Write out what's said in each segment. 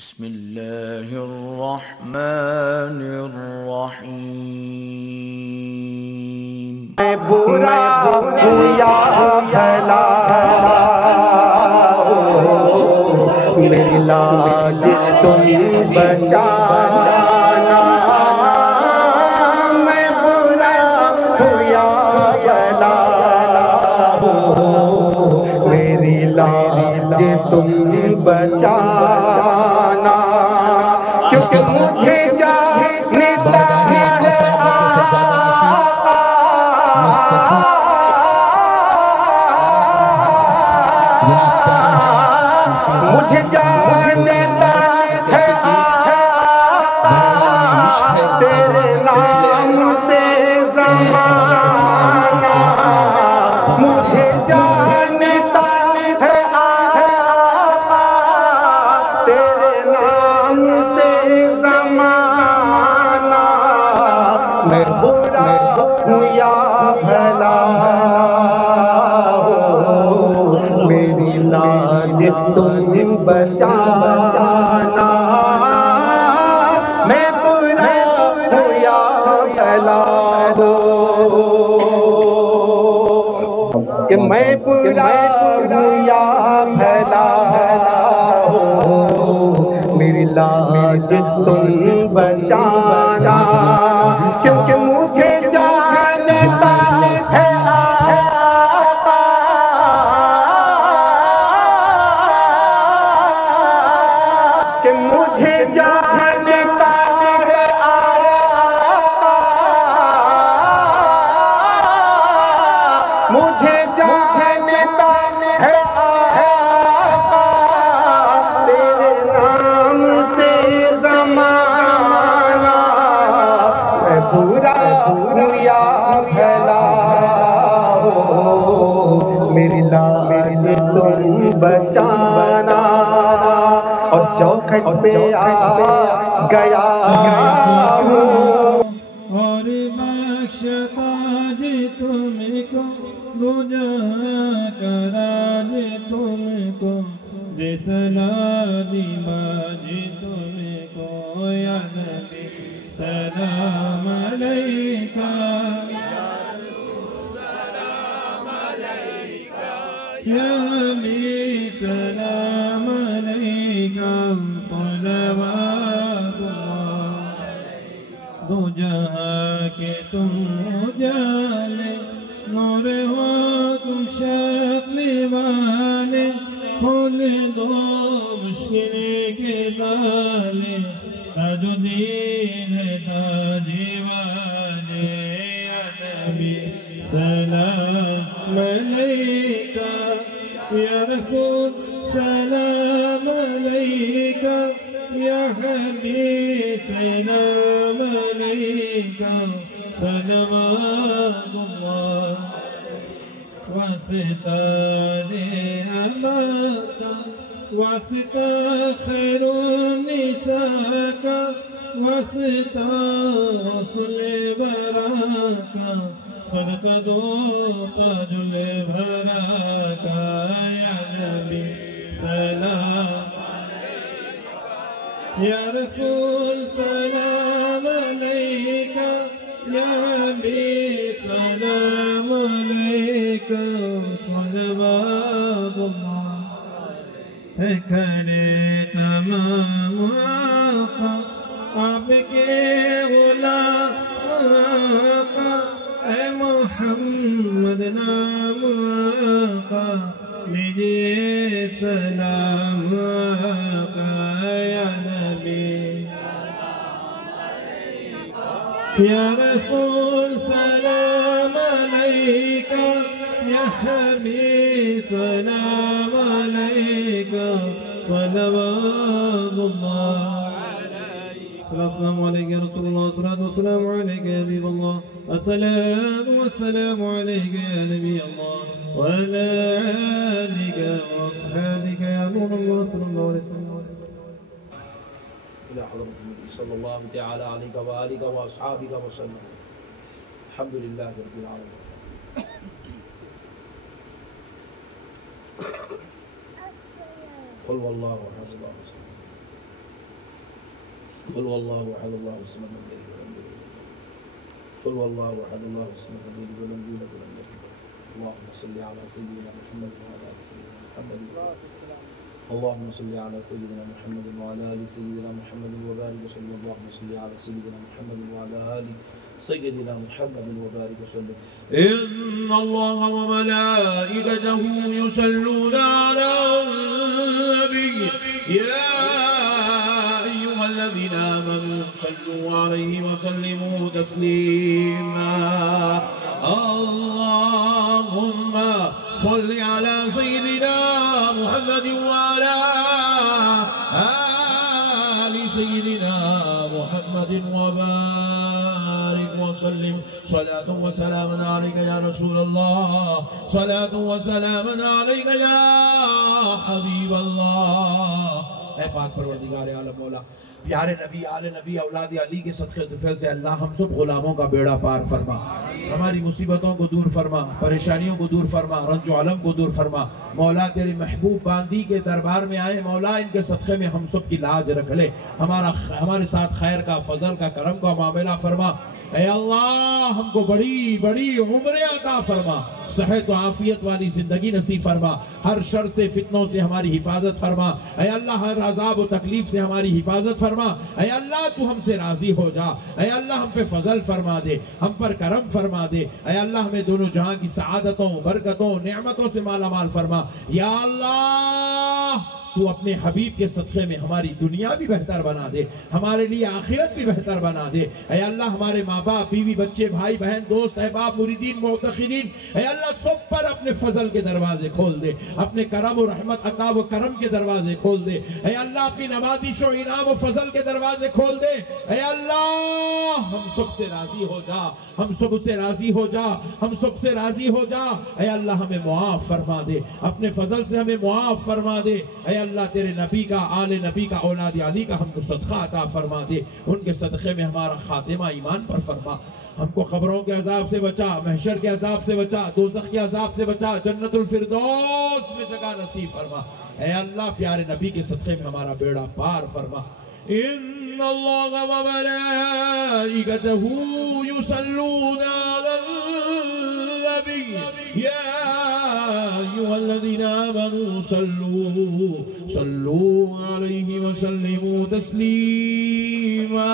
بسم الله الرحمن الرحيم برا یا بھلا میری لاج تم بچانا میں برا یا بھلا میری لاج تم بچانا کیونکہ مجھے جانتا ہے مجھے جانتا ہے تیرے نام سے زمانہ مجھے جانتا ہے تیرے نام سے زمانہ میں برا ہوں یا بھلا میری لاج تم بچانا میں برا ہوں یا بھلا کہ میں برا ہوں یا بھلا میری لاج تم بچانا کیونکہ مجھے جانتا ہے کہ مجھے جانتا ہے مجھے جانتا ہے تیرے نام سے زمانہ میں برا ہوں یا بھلا میری لاج تم بچانا اور چوکھٹ پہ آ گیا ہوں اور بخش تاج تم کو دو جہاں کا راج تم کو دے سلام باج تم کو یا نبی سلام علیکہ یا حبیب سلام علیکہ صلوات اللہ دو جہاں کے تم اجالے نور ہو تم شکل والے کھول دو مشکل کے تالے تاج الدین ہے تاج والے یا نبی سلام علیکہ یا رسول سلام علیکہ یا حبیب سلام علیکہ صلوات اللہ واسطہ دے اللہ کا واسطہ خیر النساء کا واسطہ رسول برا کا صدقہ دو تاج البرا کا یا نبی سلام یا رسول سلام علیکہ یا حبیب سلام علیکہ صلوات اللہ ہے کھڑے تمام آقا آپ کے غلام آقا اے محمد نام آقا لیجئے سلام آقا یا نبی یا رسول سلام علیکہ یا حبیب سلام علیکہ صلوات اللہ السلام علیکہ یا رسول اللہ الصلاة والسلام علیکہ یا حبیب اللہ الصلاة والسلام علیکہ یا نبی اللہ وعلى آلك وأصحابك يا نور الله صلى الله عليه وسلم إلى حضرة النبي صلى الله تعالى عليك وآلك وأصحابك وسلم الحمد لله رب العالمين قل والله أحد الله الصمد قل والله احد الله الصمد لم يلد ولم يولد قل والله احد الله الصمد لم يلد ولم يولد ولم يكن له اللهم صل على سيدنا محمد وعلى ال سيدنا محمد اللهم صل على سيدنا محمد وعلى ال سيدنا محمد وبارك وسلم اللهم صل على سيدنا محمد وعلى ال سيدنا محمد وبارك وسلم إن الله وملائكته يصلون على النبي يا أيها الذين آمنوا صلوا عليه وسلموا تسليما اللهم صل على سيدنا محمد وعلى آل سيدنا محمد وبارك وسلم صلاة وسلاما عليك يا رسول الله صلاة وسلاما عليك يا حبيب الله اے پاک پروردگار عالم مولا پیارے نبی آل نبی اولاد علی کے صدقے طفیل سے اللہ ہم سب غلاموں کا بیڑا پار فرما ہماری مصیبتوں کو دور فرما پریشانیوں کو دور فرما رنج و علم کو دور فرما مولا تیری محبوب باندی کے دربار میں آئے مولا ان کے صدقے میں ہم سب کی لاج رکھ لے ہمارے ساتھ خیر کا فضل کا کرم کا معاملہ فرما اے اللہ ہم کو بڑی بڑی عمریں عطا فرما صحت و عافیت والی زندگی نصیب فرما ہر شر سے فتنوں سے ہماری حفاظت فرما اے اللہ ہر عذاب و تکلیف سے ہماری حفاظت فرما اے اللہ تو ہم سے راضی ہو جا اے اللہ ہم پہ فضل فرما دے ہم پر کرم فرما دے اے اللہ ہمیں دونوں جہاں کی سعادتوں برکتوں نعمتوں سے مالا مال فرما یا اللہ تو اپنے حبیب کے صدقے میں ہماری دنیا بھی بہتر بنا دے ہمارے لیے آخرت بھی بہتر بنا دے اے اللہ ہمارے ماں باپ بیوی بچے بھائی بہن دوست احباب مریدین معتقدین اے اللہ سب پر اپنے فضل کے دروازے کھول دے اپنے کرم و رحمت عطا و کرم کے دروازے کھول دے اے اللہ اپنی نوازش و انعام و فضل کے دروازے کھول دے اے اللہ ہم سب سے راضی ہو جا ہم سب سے راضی ہو جا ہم سب سے راضی ہو جا اے اللہ ہمیں معاف فرما دے اپنے فضل سے ہمیں معاف فرما دے اے اللہ تیرے نبی کا آل نبی کا اولاد علی کا ہم کو صدقہ عطا فرما دے ان کے صدقے میں ہمارا خاتمہ ایمان پر فرما ہم کو قبروں کے عذاب سے بچا محشر کے عذاب سے بچا دوزخ کے عذاب سے بچا جنت الفردوس میں جگہ نصیب فرما اے اللہ پیارے نبی کے صدقے میں ہمارا بیڑا پار فرما ان اللہ وملائکتہ یصلون علی النبی یا ایھا الذین آمنوا صلوا علیہ وسلموا تسلیما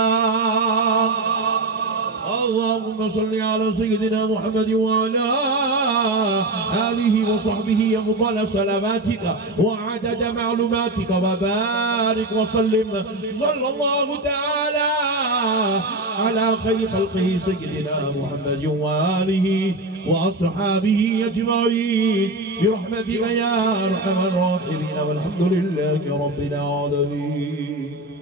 اللهم صل على سيدنا محمد وعلى آله وصحبه أفضل صلواتك وعدد معلوماتك وبارك وسلم صلى الله تعالى على خير خلقه سيدنا محمد وآله وأصحابه أجمعين برحمتك يا أرحم الراحمين والحمد لله رب العالمين.